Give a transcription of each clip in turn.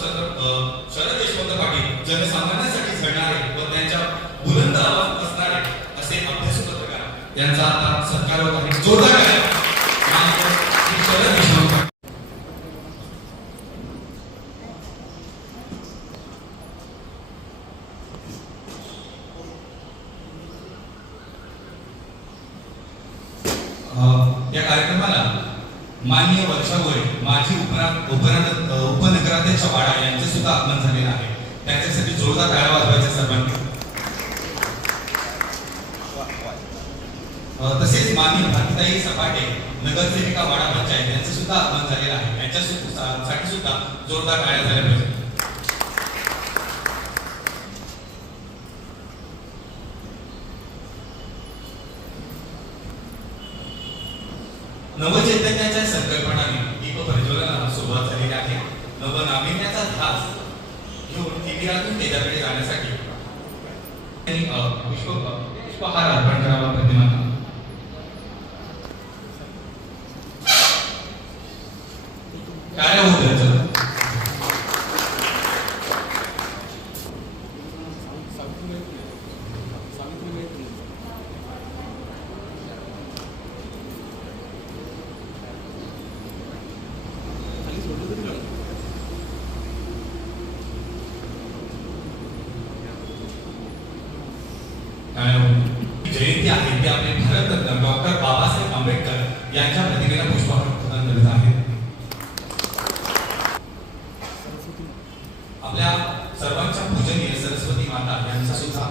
शरद शरद यशवंत पाटील जनसामान्यांसाठी झडणारे व त्यांच्या बुलंद आवाज असणारे असे अभ्यास पत्रकार यांचा आता सत्कार होत आहे. जोरदार शरद यशवंत या कार्यक्रमाला माननीय वर्षा गोरे माजी उपरा उपरा उपनगराध्यक्ष वाडा यांचे सुद्धा आगमन झालेलं आहे. त्यांच्यासाठी जोरदार टाळ्या वाजवायचे सर्वांनी तसेच माननीय भारतीताई सपाटे नगरसेविका वाडा पंचायत यांचे सुद्धा आगमन झालेलं आहे. यांच्या साठी सुद्धा जोरदार टाळ्या झाल्या पाहिजे. नवचैतन्याच्या संकल्पनाने दीप प्रज्वलनाला सुरुवात झालेली आहे. नवनाविन्याचा ध्यास घेऊन तिबिरातून तेजाकडे जाण्यासाठी त्यांनी पुष्प पुष्पहार अर्पण करावा प्रतिमांना काय होत त्याचं काय होत जयंती आहे ते आपले भारतरत्न डॉक्टर बाबासाहेब आंबेडकर यांच्या प्रतिमेला पुष्पहार प्रदान करीत आहेत आपल्या सर्वांच्या पूजनीय सरस्वती माता यांचा सुद्धा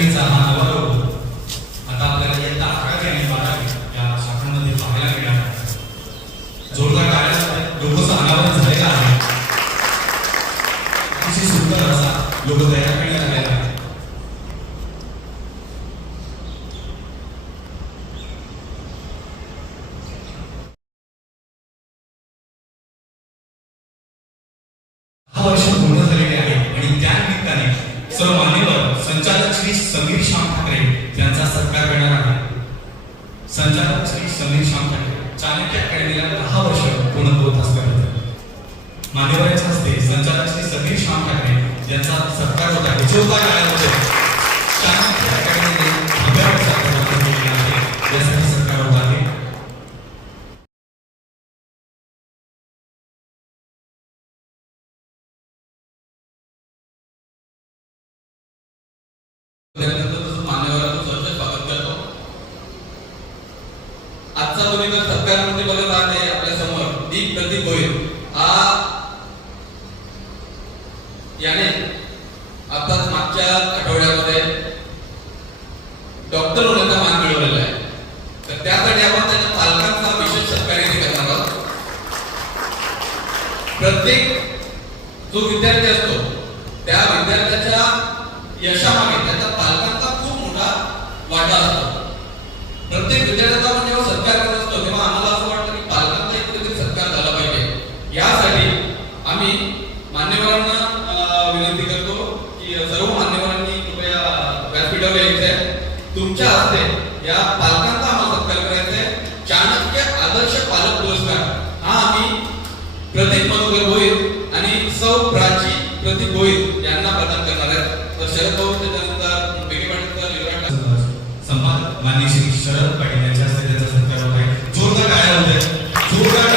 हा नवा आता आपल्याला इयत्ता अकरावी आणि बारावी या शाखांमध्ये पाहायला आहे. जोरदार टाळ्यांमध्ये लोगोचं अनावरण झालेलं आहे. अतिशय सुंदर असा लोक तयार करण्यात आलेला आहे. हा वर्ष पूर्ण झालेले आहे आणि त्या सर्व मान्यवर संचालक श्री समीर श्याम ठाकरे यांचा सत्कार करणार आहे. संचालक श्री समीर श्याम ठाकरे चाणक्य अकॅडमीला दहा वर्ष पूर्ण होत असल्याबद्दल मान्यवरांच्या हस्ते संचालक श्री समीर श्याम ठाकरे यांचा सत्कार होत आहे. जोरदार टाळ्यांमध्ये चाणक्य आजचा तुम्ही जर म्हणजे बघत आहात आपल्यासमोर. दीप प्रतीक होईल? हा याने आताच मागच्या आठवड्यामध्ये डॉक्टर होण्याचा मान मिळवलेला आहे. तर त्यासाठी आपण त्याच्या पालकांचा विशेष सत्कार करणार आहोत. प्रत्येक जो विद्यार्थी असतो माननीय शरद पाटील यांच्या हस्ते त्याचा सत्कार होत आहे जोरदार काय होत आहे जोरदार